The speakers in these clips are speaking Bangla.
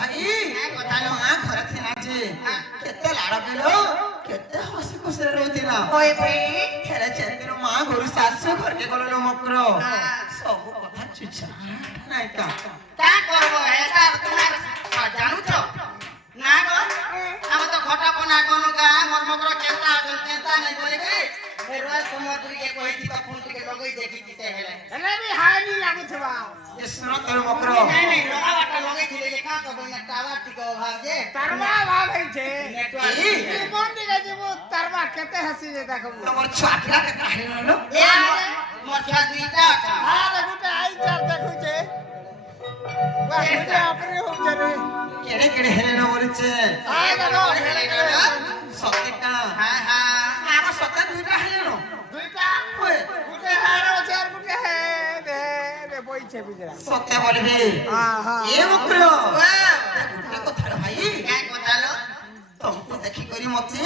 ভাই কথা নো মা ঘরে ଥିଲା যে কেতে লাড় গেল কেতে হସି খুସିରେ ରହୁଥିଲା ওই ভাই খেলে চেন্দিର মা ଘରୁ ଶାଶୁ ଘରକେ ଗଲ ଲୋ ମକ୍ର ସବୁ କଥା ଚୁଚା ନାଇଁ କା কা করব এটা তোমার জানুছ না গো আমি তো ঘটা কোনা কোন গা মোর মকর কেনতা নাই বলে কে রোজ সমুদ্র কে কইতি তো ফোন টিকে লগই দেখি দিতে হেলে হেলে भी हाय नहीं लागुथबा ଏ ଶୁଣ ତୋର ମକ୍ର नहीं नहीं लगावाटा लगई थिले जे का तो बना टावर टिके अभाव जे तरवा भाव है छे नेटवर्क कोन टिके जेबो तरवा केते हसी जे देखबो ତମର ଛୁଆଟା କେତେ ହେଲନ ए मोर छा दुईटा अच्छा हां देखुते आई चार देखुचे वाह मुझे अपने हो जरे କେଡେ କେଡେ ହେଲେନ ବୋଲଛେ हां देखो हेले ସତେଟା हां हां ଆମ ସତେ ଦୁଇଟା ହେଲେନ दुईटा ओए गुटे हारो चार गुटे है दे बोइछे बिजरा ସତେ ବୋଲବେ हां हां ଏ ମକ୍ର वाह ଗୋଟେ କଥା ଭାଇ क्या কথা लो ତମକୁ ଦେଖିକରି ମତେ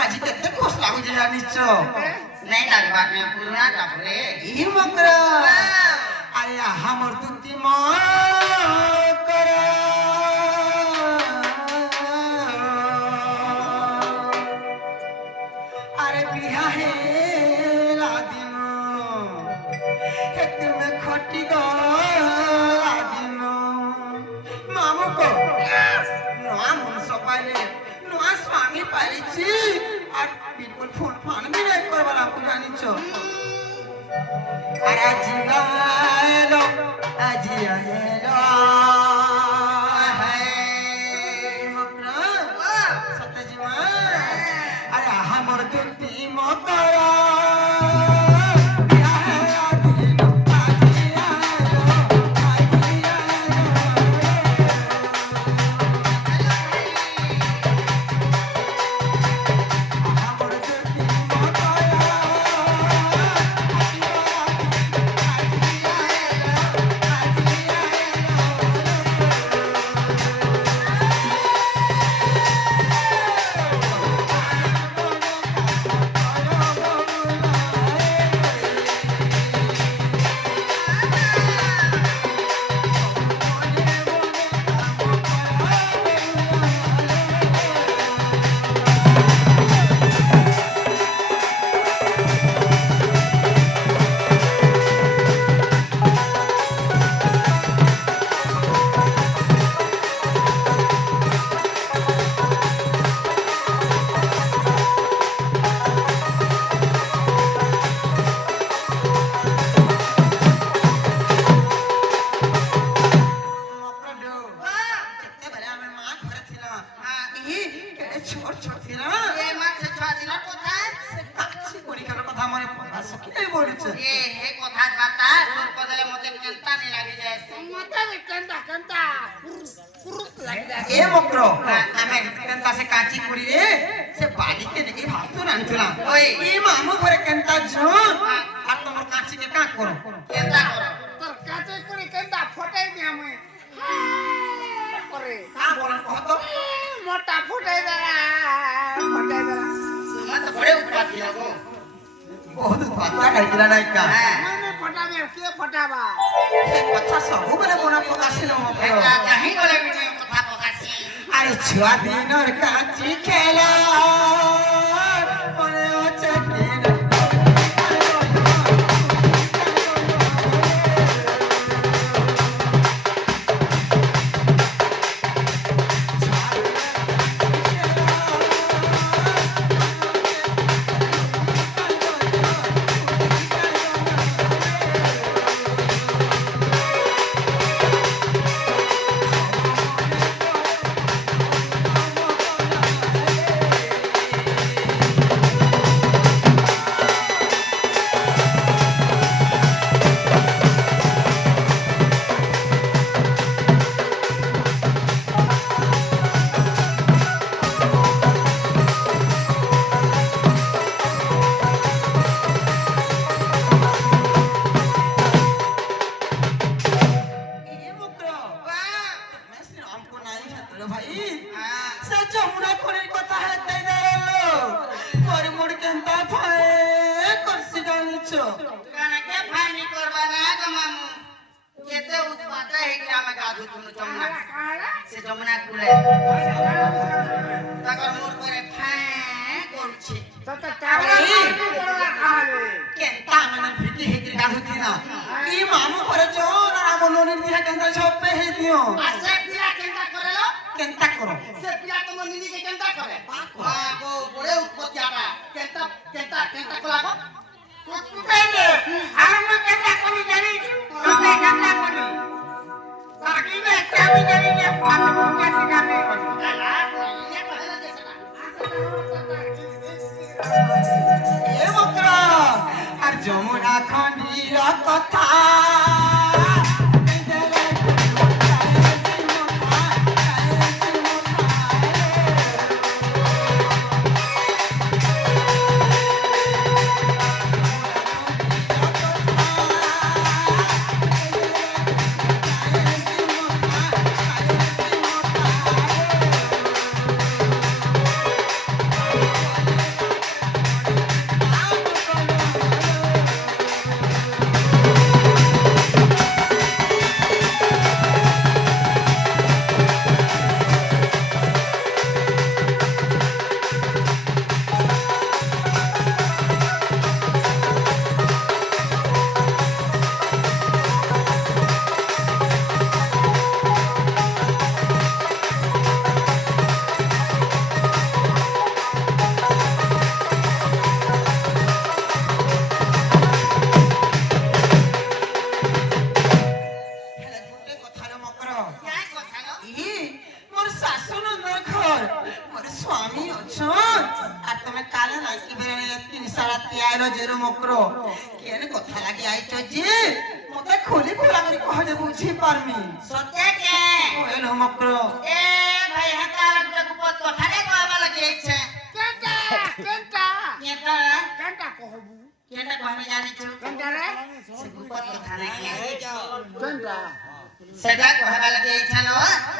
ଆଜି କେତେ ଖୁସି ଲାଗୁଛି ଜାଣିଛ नहीं लगवा में पुराना कपड़े ଇ ମକ୍ର ଆରେ ଆମର ଦୁତି ମ କର ଆରେ ବିହା ହେଲା ଦିନ ହେ ତୁମେ ଖଟି ଗଲା ଦିନ ମାମୁକ ନୂଆ ମଣିଷ ପାଇଲେ ନୂଆ ସ୍ୱାମୀ ପାଇଛି আর বিলকুল ফোন ফান भी नहीं করবার আপনি জানিছ আর আজি গায়লো আজি আহেলো হায় মকরা সত্যজিমা আরে আমার দুটি মকরা छोट छोट थी ना ये मत से छुआ दिला कोथाय काची कोनी कर কথা মনে পড়াছ কি নাই বলিছ ये हे कोथा खाता सुर बदले मते केंता नहीं लागी जाय मते भी केंता केंता कुरुत लागी जाय ए मक्र আমি কেনতা সে কাচি কুড়ি রে সে বালিকে দেখি ভাবতো রানছিলাম ওই এই মামু ঘরে কেনতা জ আর তোমার কাচি কে কা করো केंता करो তোর কাচি কুড়ি केंता ফটাই দি আমি করে কা বলেন কত মোটা ফটাই দেরা मत बड़े उपरा दिया गो बहुत बाता खाइला নাই কা मैंने फटा में के फटाबा এ কথা সবু বলে মনে পকাছিল মক্র এটা কাহি বলে বিনে কথা পকাছি আরে ছুয়া দিনর কাচি খেলা মনে হচ্ছে দিন ଆମେ ଗାଧୁଥିଲୁ ଯମୁନା ସେ ଯମୁନା କୂଳେ ତାଙ୍କର ମୋର୍ ପରେ ଫାଁ କରୁଛି କେନ୍ତା ମାନେ ଭିଟି ହେଇକି ଗାଧୁଛି ନା ଇ ମାମୁ ଘରେ ଚୋର ଆମ ନନି ଦିହା କେନ୍ତା ଛପେ ହେଇ ଦିଅ আর সে পিলা কেনটা করেলো କେନ୍ତା କର সে পিলা তোমার নিনিকে কেনটা করে আগো বড়ে উৎপত্তি আটা কেনটা কেনটা কেনটা কলাগো এ মন্ত্র আর যমুনা খনির কথা সত্যি কে এ ভাই হাতা লাগবে কুপত কথা রে কইবা লাগি ইচ্ছে কেনটা কেনটা কইবা জানিছো সে কুপত কথা নাকি সেটা কইবা লাগি ইচ্ছা ন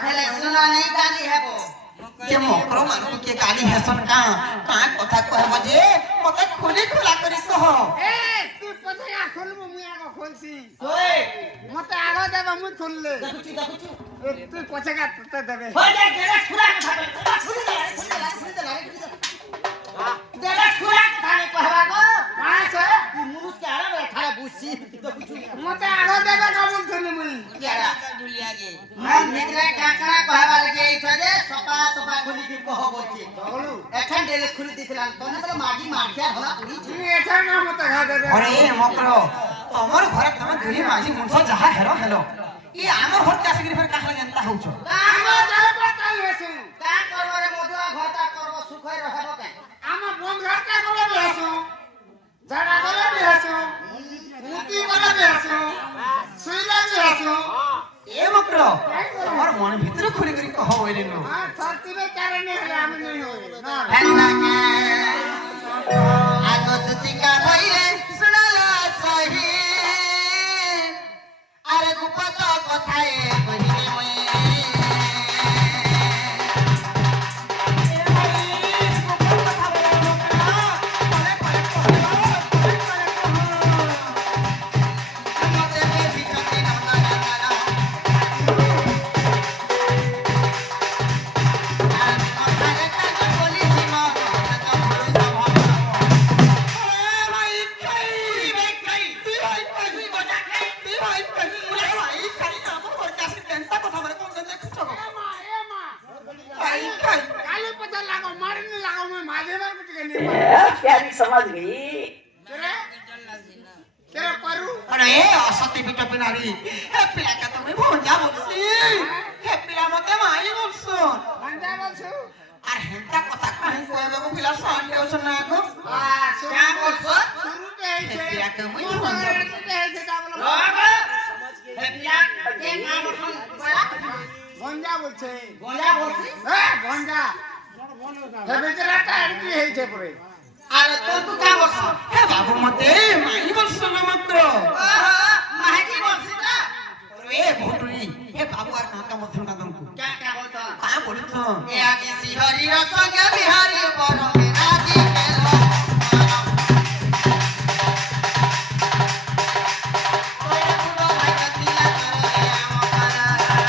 হেলে শুনো নাই গালি হেবো যে মকর মানুষ কে গালি হেসন কা কথা কহব যে মতে খুলি খোলা করি কহ কই মতে আরো দেবে মুই খুললে দেখুছি তুই পছে গা দেবে হই যা গেলে খুলা কথা খুলি দে দেবে খুলা কথা কইবা গো আছে মুনুষ কে আরা ঠাড়া বুঝছি মতে আরো দেবে কাবুল খুলি মুই কেরা মান ভিতরে কাকড়া কহবা লাগি ইচ্ছা যে সপা সপা খুলি দি কহব কি বলু এখন ডেলে খুলি দিছিলাম তনে তো মাগি মারখিয়া হলা পুরি তুই এটা না মতে ঘা দেবে আরে মকর তোমার ঘরে তুমি দুই মাঝি মুনছ যাহা হেলো হেলো ই আমার ঘরতে আসিকি ফের কাহলা জানতা হউছ আমা দেবে তাই হেসু কা করবরে মধুয়া ঘরটা করব সুখই রহব কে আমা বন ঘরটা করে বেসু জানা করে বেসু মুতি করে বেসু সুইলা বেসু এ মকর তোমার মন ভিতরে খুলি করি কহ বইলে নো আর সত্যিবে কারণে হলে আমি নেই হই না ভেন্না কে আগত টিকা হইলে শুনালা সহি আরে গুপত কথায়ে কহিলে মই काले पता लागो मारने लागो मैं माजे मार कुछ करने प्यारी समझ गई तेरा करू আরে অসতি বিটা পিনারি হে পিলা কা তুমি ভঞ্জা বলছি হে পিলা মতে মাই বলছ बंदा बसु আর হেনতা কথা কই কইবে পিলা সামনে ওছ না গো কা বলছ शुरू पे है হে পিলা কা মুই शुरू ভঞ্জা पे है से डाबलो বাবা হেপিয়া কে না বলছ बंदा बोलছে গোলা বলছি ए बंदा हे बेचाराটা এড়কি হইছে পরে আরে তো কা বলছ হে বাবু মতে মাই বলছ না মাত্র মাহাজি বলছি না এ ভটুরি হে বাবু আর কাকা মথন কাদম কো কা বলছ কা বলিছ এ আগে শ্রীহরি রসঙ্গ বিহারী পরমে রাজি কেল কইরা পুরো ভাই তিলা করে আমকার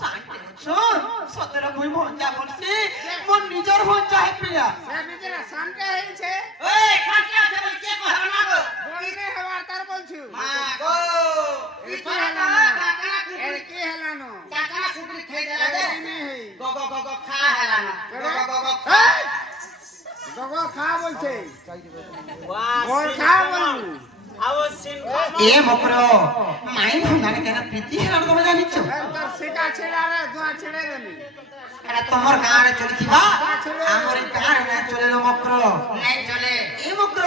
ସାଙ୍ଗେ ଅଛନ୍ ସତରେ ମୁଇଁ ଭଞ୍ଜା ବୋଲସି ମୋର ନିଜର ଭଞ୍ଜା ହେ ପିଲା সে নিজেরা শান্তি হয়েছে ওই খাটি আছে বল কে কহব না গো বইনে হবার তার বলছু মা গো ই কি কাকা হেলানো এর কুকুরি কি হেলানো কাকা কুকুরি খাই দেলা দে নেই গো গো গো গো খা হেলা না গো গো গো খা এই! গগো খা বলছে বল খা বলু এ মকর মাই ভঞ্জানে কেন প্রীতি হেলান তুমি জানিছ তোর শিকা ছেড়ে রে দুয়া ছেড়ে দেনি এটা তোমার গাঁরে চলিছিবা আমার এই গাঁরে না চলে মকর নাই চলে এ মকর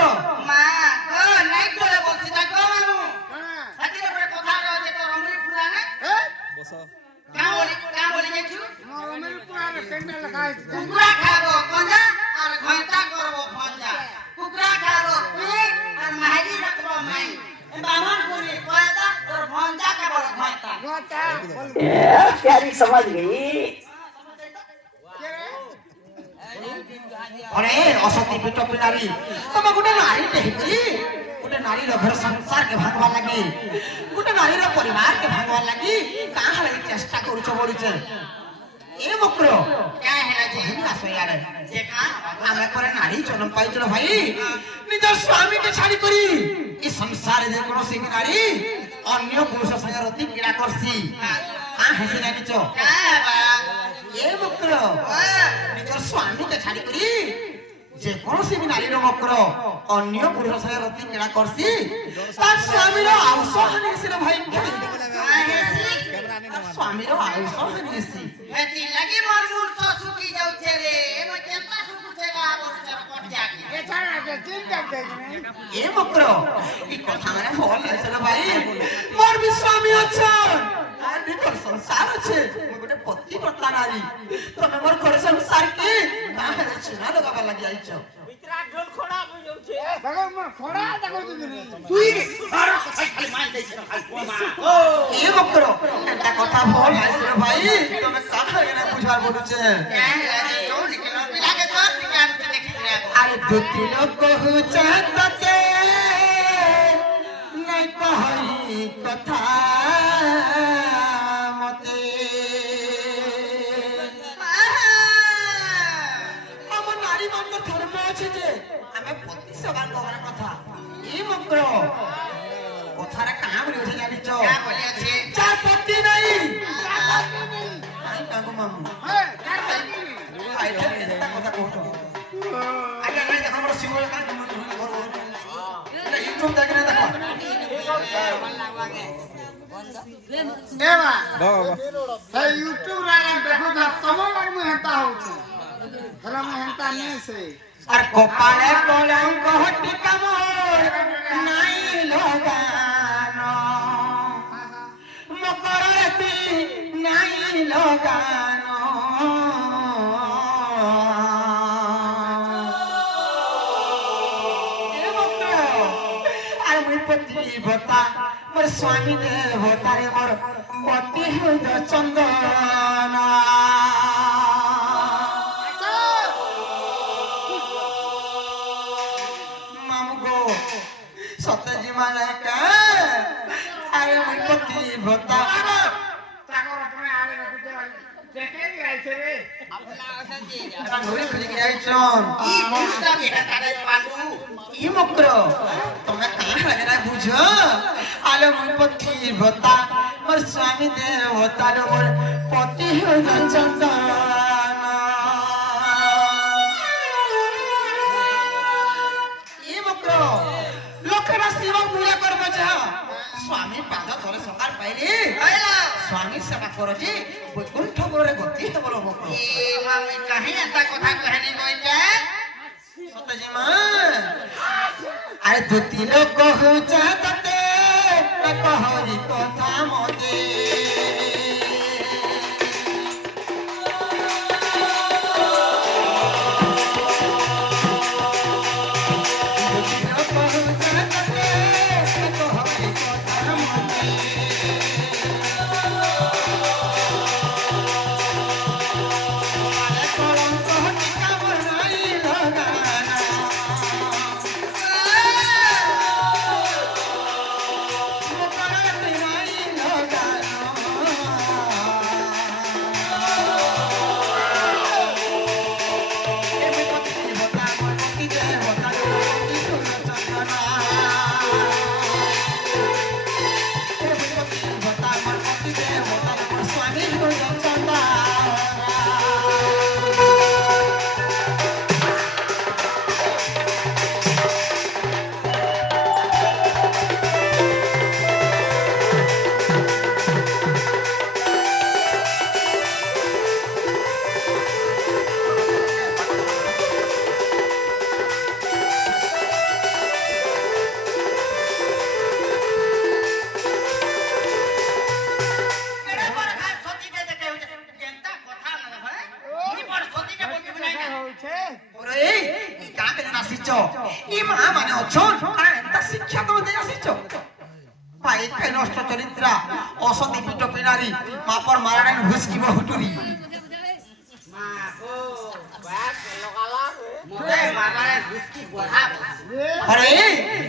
মা গো নাই চলে বলছি না গো মানু হ্যাঁ হাতির উপরে কথা আছে তো রমরি ফুলা না এই কা বলি গেছু আমার অমির পুরারে কেন্দ্র লেখা আছে কুকুরা খাবো গঞ্জা আর ঘন্টা করব ভঞ্জা কুকুরা খাবো তুই আর মাহাজি রাখবো মাই বামন গুনি কয়তা তোর ভঞ্জা কেবল ঘন্টা গোটা বল ये प्यारी समझ गई কে রে अरे असती पिटो पिनारी तमे गुटे नारी देहिची गुटे नारी रो घर संसार के भागवा लागी गुटे नारी रो परिवार के भागवा लागी काहा लगी चेष्टा करू छ बोलुचे ए मकरो क्या है जी आसो यार देखा आमे करे नारी जन्म पाइछ भाई निज स्वामी के छाड़ी करी ई संसार जे कोनो सिंह नारी अन्य पुरुष संग रति क्रीड़ा करसी आ हेसे जानिछ क्या है बा ए मकरो निजर स्वामी के छाड़ी करी जे कोनसी भी नारी रो मकर अन्य पुरुष संगे रति केला करसी तार स्वामी रो आउस हानि से भाई स्वामी रो आउस हानि से हेती लगी मोर मूल तो सुकी जाउ छे रे एनो केता सुकु छेगा मोर चर पट जाके এ ছাড়া কে চিন দেখতে নেই ए मकर ई कथा माने बोल से भाई मोर भी स्वामी अछन আর নিকর সংসার আছে মই গোটে পতি পটলা নারী তুমি মোর ঘর সংসার কি বাহারে চুনা লগাবা লাগি আইছ দেখো মোর খড়া দেখো তুমি তুই আর কথা খালি মান দেইছ খালি ও মা ও ए मकर एटा कथा बोल से भाई তুমি কাহা এনে বুঝার বলুছে क्या है रे यो निकल पिला के तो क्या देखि रे अरे दुती लोग कहू चाहते नहीं कहई कथा मते हम नारी मान धर्म আছে যে আমি পতি সেবা করার কথা এই মন্ত্র কথারে কাম রে জানিছ क्या बोली আছে চার পতি নাই আই কাকু মামু হ্যাঁ কার দেখি আই এটা কথা কহতো আগে নাই দেখো আমার সিঙ্গল কান এটা ইউটিউব দেখে না দেখো দেবা এই ইউটিউব রে দেখো না তোমার মু হেতা হচ্ছে হলা মু হেতা নেই সে আর কপালে কলঙ্ক হটিকা মোর নাই লগানো মকর রাতি নাই লগানো এ মকর আর মুই পতি ভতা মোর স্বামী দেবতা রে মোর পতি হইল চন্দন মামগো সত্যজি মালাকা আরে মুই পতি ভতা তাকর তুমি আগে দেখে গেছে রে এটা ঘুরে ফিরে যাইছন ई पुष्टा के तारे पालू ই মকর তুমি কাহা এরা বুঝো আলে মুই পতি ভতা মোর স্বামী দেবতা রে মোর পতি হইল চন্দন ই মকর লোকেরা শিব পূজা করব যা স্বামী পাদ ধরে সকাল পাইলি आइला स्वामी सेवा करो जी वैकुंठ पुरे गति है बोलो मको ए मामी कहीं ऐसा कथा कहनी बोइले सतजी मां अरे दुती लोग कहू चाहते न कहरी कथा मते दुती लोग कहू चाहते न कहरी कथा मते कलंक हटिका बनाई लगाना मकर बनाई लगाना ই মা মানে অছন আর এত শিক্ষা তুমি দেই আসিছ ভাই খাই নষ্ট চরিত্রা অসতি পিট পিনারি মাপর মারাড়াই হুসকি বহুটুরি মা গো বাস লগালা মতে মারারে ঘুষকি বড়া আরে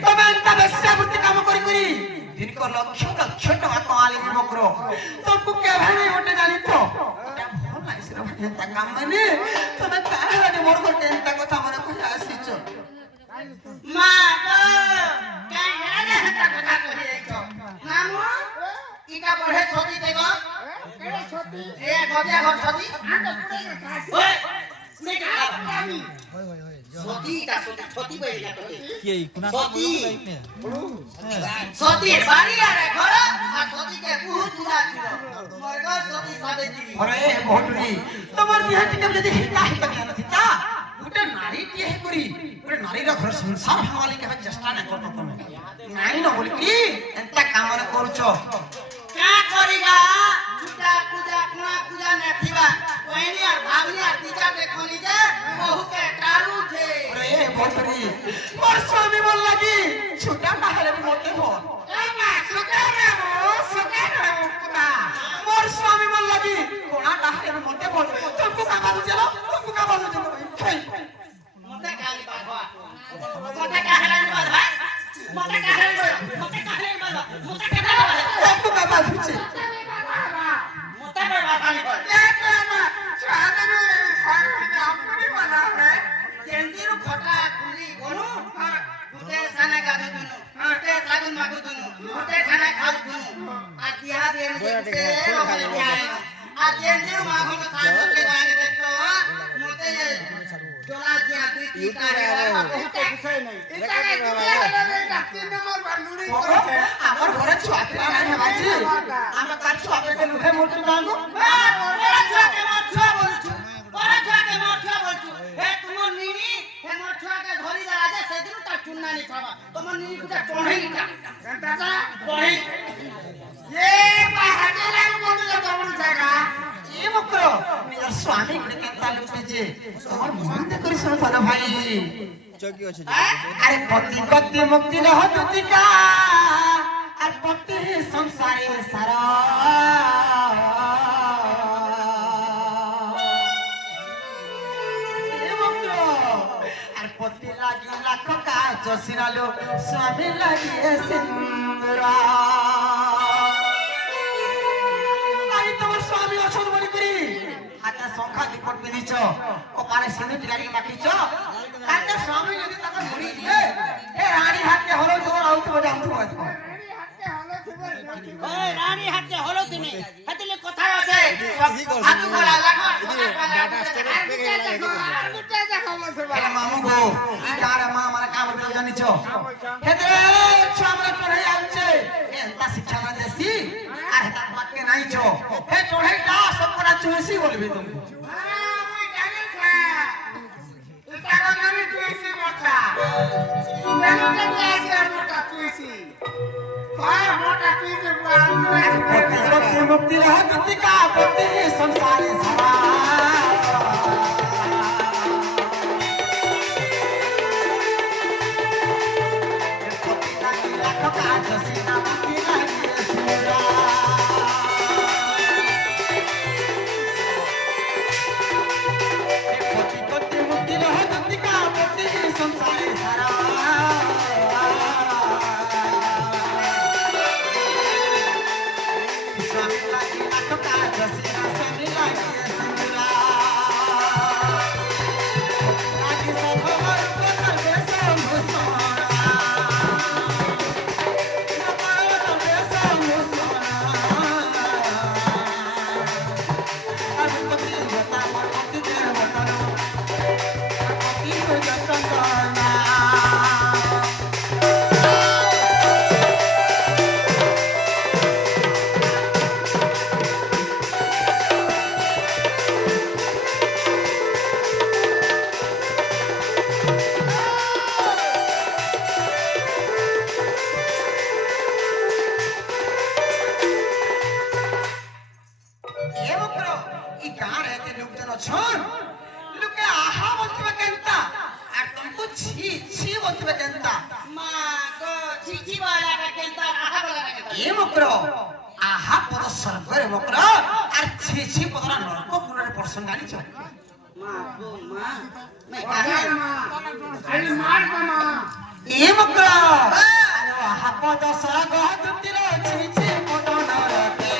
তুমি এত বেশ্যাবৃত্তি কাম করি করি দিনক লক্ষ লক্ষ টাকা কমালি মকর তোমাকে কেভাবে ওটা জানি তো এটা ভাল লাগছে রে ভাই তা কাম মানে তুমি কাহারে মোর ঘরকে এত কথা মনে করে আসিছ মা গো কাহারে হেতা কথা কই আইছো নামু ইটা পড়ে ছবি দেখো এ গজা ঘর ছবি ওই নেকা ছবি টা ছবি কই না তোকে ছবি ছবি বাড়ি আরে ঘর আর ছবিকে বহুত দূরা ছিল মরগ ছবি সাবে দিবি আরে বহুটুরি তোমার বিহাটিকে যদি হিতা হিতা জ্ঞান থিতা গোটে নারী টিয়ে করি গোটে নারীর ঘর সংসার ভাঙালি কেবে চেষ্টা না করতো তুমি নারী ন বলি কি এত কামরে করছ क्या करेगा पूजा पूजा कुआ पूजा न थीबा कोइनी और भागनी और तीजा देखोनी जे बहु के टारू थे अरे बहुटुरी मोर स्वामी बोल लगी छुटा काहले भी मोते हो एमा सुके ना कुना मोर स्वामी बोल लगी कोना काहले भी मोते बोल तुमको का बाजू चलो भाई मते काली बाबा मते काहला नि बाबा मते काहला नि बाबा मते तुमको का बाजू चे मते बाबा नि बाबा एक ना चाले में फाइल में हमको नहीं बना है जेंदिरु खटा कुली कोनु उते साना गादु दुनु उते सागुन मागु दुनु उते खाना खाउ दुनु आ तिहा देन के लोकले बिहाय आ जेंदिरु मागु को सागुन के गाने देखतो मते जोला जिया दुई तीन तारे बहुत कुछ नहीं इतना के तीन नंबर बालुड़ी करते আমার ঘরে ছোয়াতে না বাজি আমরা কার ছোয়াতে কে লুহে মোটু গাঙ্গো ওরা ছোকে মছুয়া বলছু ওরা ছোকে মছুয়া বলছু হে তুমর নিনি হে মছুয়া কে ধরি দা আজ সেদিন তা চুন্না নি খাবা তোমার নিনি কুটা চড়াইটা घंटा চড়াই ये बाहर लाग बोल दे तमन जगह এ বকর নিজের স্বামী কে কেনতা লুছে যে তোমার মন দে করি শোনো সারা ভাই চকি আছে আরে পতি পতি মুক্তি লহ দুতিকা আর পতি সংসারে সারা এ বকর আর পতি লাগি লাখ কাজ সিরালো স্বামী লাগি সিন্দুরা আরে তোমার স্বামী অসর বলি করি হাতে সংখ্যা দিপট পিদিছ কপালে সিঁদুর টিকারি মাখিছ কাতে স্বামী যদি তাকে মুড়ি দিয়ে এ রানী হাতে হলো জোর আউথ জানতো আজকে ওই রানী হাতে হলো তুমি হাতেলে কথা আছে হাতু গলা লাগো ডাটা স্টোরেজ পেগে देखो बस এ মামু গো ই গারে মা মানে কাম করে জানিছ হেতে ছুয়া মানে পড়াই আউছে এন্তা শিক্ষা না দেছি আর হেতা বাক্যে নাইছ হে পড়াইটা সব করা চুইছি বলবি তুমি मैं जाने था इतना का नहीं तू इसी मोटा जानो का कैसे मोटा तू इसी हां मोटा तू इसी পতি পতি মুক্তি লহ দুতিকা পতি সংসারে সারা পতি লাগি লাখ কাজ সিনা মুক্তি লাগি সুরা পতি পতি মুক্তি লহ দুতিকা পতি সংসারে সারা স্বামী লাগি লাখ কাজ সিনা স্বামী লাগি সুরা লাগি সভর কথা বেশ মুসরা এ বকর ই গাঁর এতে লোকজন অছন লোকে আহা বলতিবা কেনতা আর তো तुमको छी छी बोलते केंता মা গো চিচি বলাটা কেনতা আহা বলাটা কেনতা ए मकर आहा पद स्वर्ग मकर আর छी छी पदरा नरक गुणरे पर्सन गानी छ মা গো মা मैं अरे कहा माँ अरे मार को माँ ए मकर अरे आहा पद स्वर्ग दुतिल छी छी पद नरके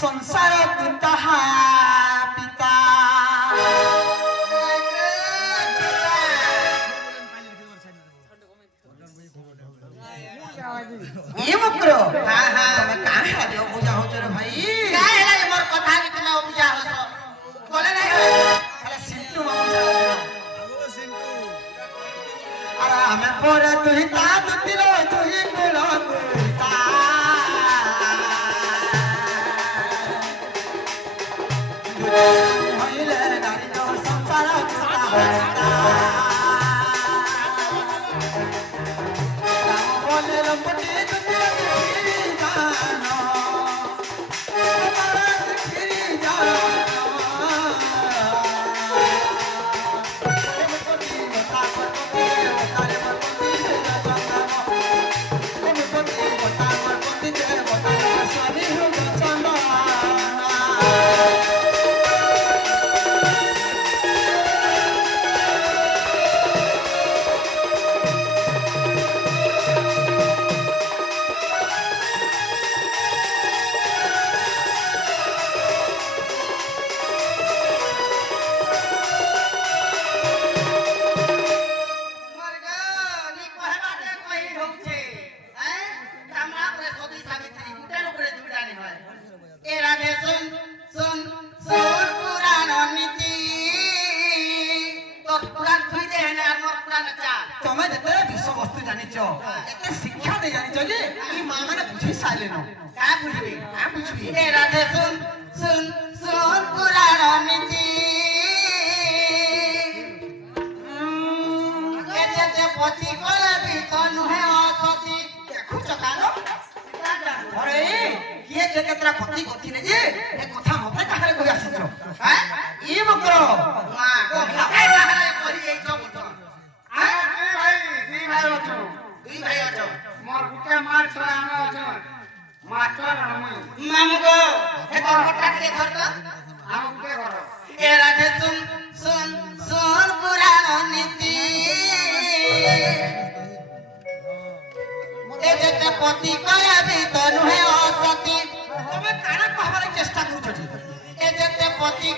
संसार ताहा पिता ये मकरो हाँ हाँ तमे काहे आदि बुझा हो रे भाई काय है ये मोर कथा कि तुम बुझा हो बोले नहीं अरे सिंटू मामा अरे हमें पर तू ही ता दुतिलो तू ही कोला कोता होइले नारी नो संसार पिता बोले लंबटी दुतिलो जानो हमारा फिरी जानो तमे जते विश्व वस्तु जानिच एते शिक्षा दे जानिच जे ई मां माने बुझी साले न का बुझबी आ बुझबी ए राधे सुन सुन सुन पुराण नीति ए जे पति कोला भी तो नुहे असति देखु चकानो अरे ये जे केतरा पति कथि ने जे ए कथा मते काहे कहि आसिछ हैं ई मकरो मां को लगे लगे कहि ए सब दी भाई अछो दुई भाई अछो मोर गुटे मार छला हम अछो मास्टर हम मामू को ए तो मोटा के घर तो हम गुटे घर ए राधे सुन सुन सुन पुराण नीति ए जे पति कोला भी तो नुहे असति तमे काना कहबार चेष्टा करू छी ए जे पति